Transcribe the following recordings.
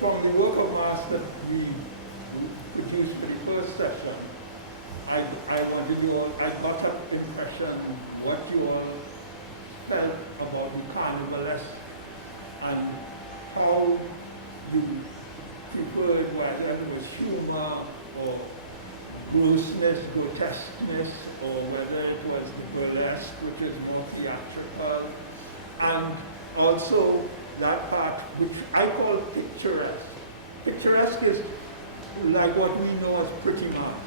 from the work of mass that we produced for the first session, I wanted you all, I got an impression what you all felt about the carnivalesque and how you preferred whether it was humor or grossness, grotesqueness, or whether it was the burlesque, which is more theatrical, and also that part which I call picturesque. Picturesque is like what we know as pretty much.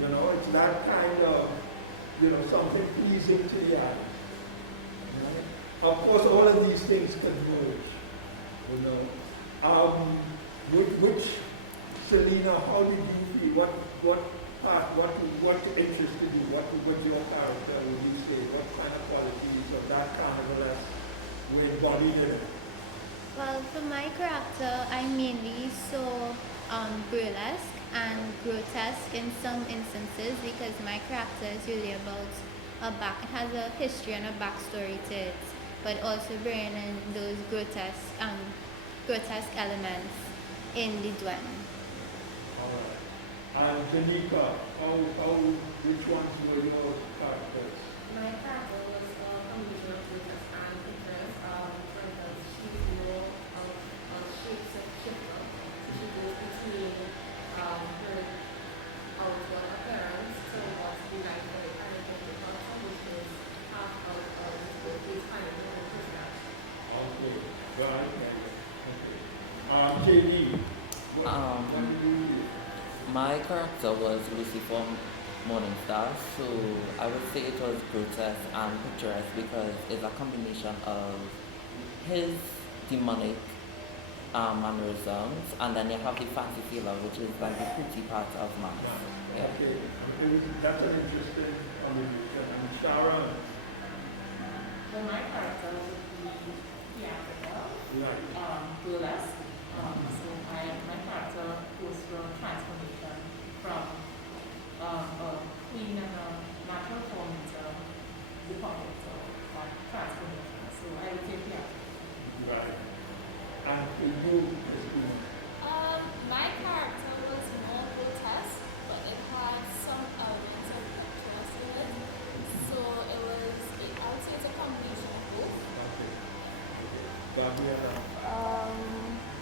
You know, it's that kind of, something pleasing to the eye. You know? Of course, all of these things converge. You know, which Selena, how did you feel? What part? What interested you? What your character would you say? What kind of qualities of that carnivalesque were embodied in it? Well, for my character, I mainly saw burlesque and grotesque in some instances because my character is really about it has a history and a backstory to it, but also bringing in those grotesque elements in the dwelling. All right. And Janika, which ones were your characters? My character was a combination of grotesque and pictures. For instance, she's more of a shape shifter. So she goes between her outward appearance to what's behind her kind of thing, because which is half out of this kind of personality. Okay. Right. Okay. JD. What did you do? My character was Lucy from Morning Star, so I would say it was grotesque and picturesque because it's a combination of his demonic mannerisms, and then you have the fancy feeler, which is like the pretty part of Max. Yeah. Okay. That's an interesting combination. And Sharon. Well, my character would be theatrical, Right. burlesque. So my character goes through a transformation from a queen and a natural form into the puppet, so that transformation. So I would say theatrical. Right. And for you, Christine. My character was more grotesque, but it had some elements of picturesque in it. So it was, I would say it's a combination of both. Okay. Gabriella.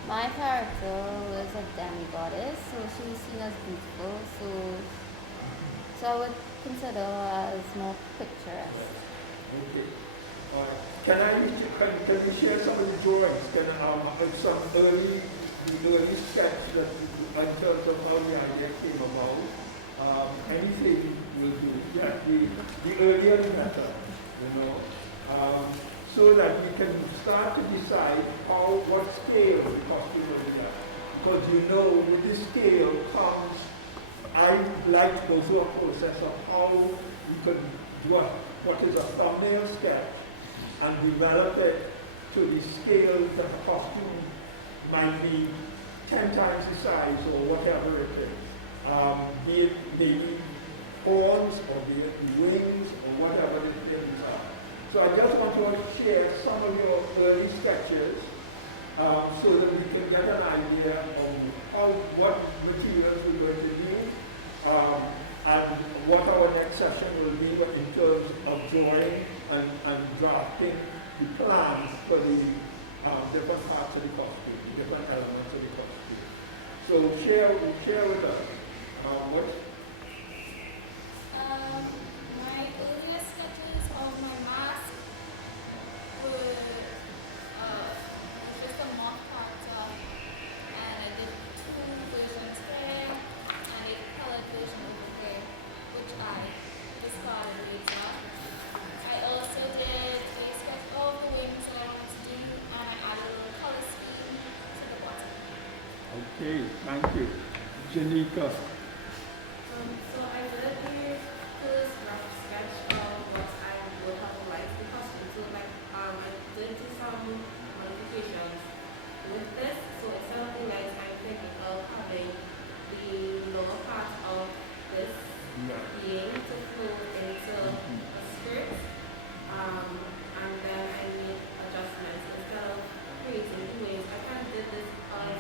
My character was a demigoddess, so she was seen as beautiful, so I would consider her as more picturesque. Okay. All right. Can you share some of the drawings? Can some early sketch that in terms of how the idea came about? Anything will do. Yeah, the earlier the better. So that we can start to decide what scale the costume will be at. Because with this scale comes, I like to go through a process of how we can do what is a thumbnail sketch and develop it to the scale that the costume might be 10 times the size or whatever it is. Be it maybe horns or be it wings or whatever the things are. So I just want to share some of your early sketches so that we can get an idea of what materials we're going to use and what our next session will be in terms of drawing and drafting the plans for the different parts of the costume, the different elements of the costume. So share with us what. My earliest sketches of my mask were just a mock character, and I did two versions here and a colored version over here, which I discarded later. I also did a sketch of the wings that I wanted to do, and I added a little color scheme to the bottom. Okay, thank you. Janika. So I did the first rough sketch of what I would have liked the costume. So I did some modifications with this. So instead of the legs, I'm thinking of having the lower part of this being to flow into a skirt. And then I made adjustments instead of creating the wings. I kind of did this as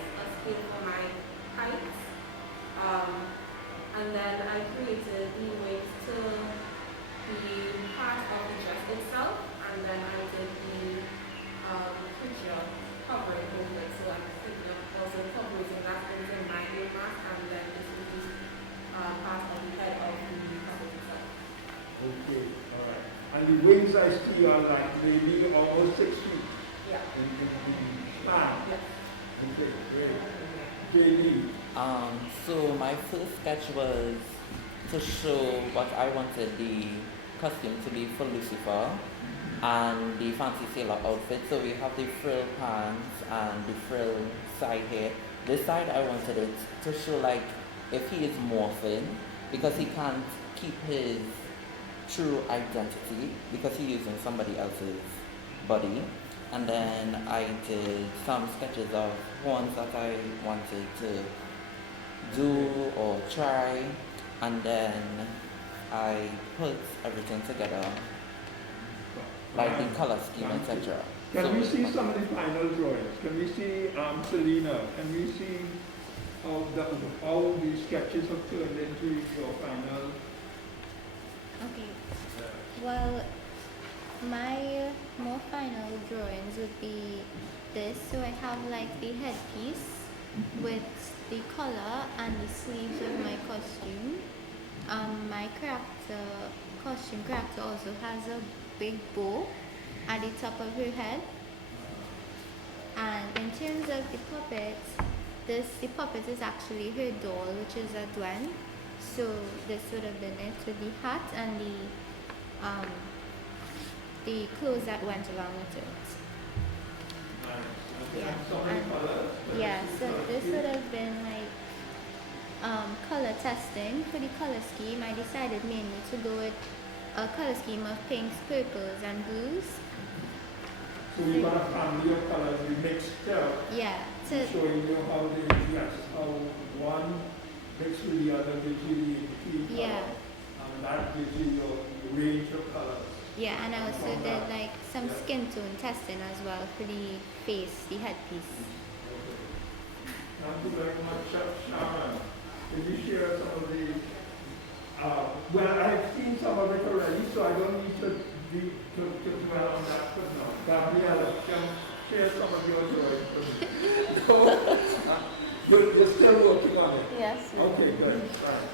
size ski are like maybe almost 6 feet Yeah. in span. Yes. Okay, great. JD. So my first sketch was to show what I wanted the costume to be for Lucifer and the fancy sailor outfit. So we have the frill pants and the frill side here. This side I wanted it to show like if he is morphing because he can't keep his true identity because he's using somebody else's body. And then I did some sketches of ones that I wanted to do or try, and then I put everything together, like the color scheme, etc. Can we see some of the final drawings? Can we see Selena? Can we see how the sketches have turned into your final? Okay. Well, my more final drawings would be this. So I have like the headpiece with the collar and the sleeves of my costume. My costume character also has a big bow at the top of her head. And in terms of the puppets, the puppet is actually her doll, which is a Gwen. So this would have been it with the hat and the clothes that went along with it. Yeah, so this would have been like color testing. For the color scheme, I decided mainly to go with a color scheme of pinks, purples, and blues. So we got a family of colors we mixed up, Yeah, so showing you how how one mixed with the other gives you the key color. Yeah. And that gives you your range of colors. yeah, and I also did like some skin tone testing as well for the face, the headpiece. Okay. Thank you very much, Chef Sharon. Can you share some of the, well, I've seen some of it already, so I don't need to dwell on that for now. Gabriella, can you share some of your drawings for me? You're still working on it? Yes. Okay, good. Right.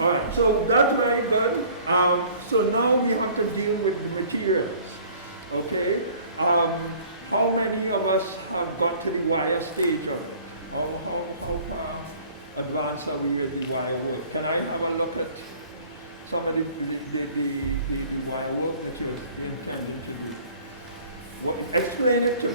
All right, so that's very good. So now we have to deal with the materials. Okay? How many of us have got to the wire stage of it? How far advanced are we with the wire work? Can I have a look at some of the wire work that you're intending to do? Well, explain it to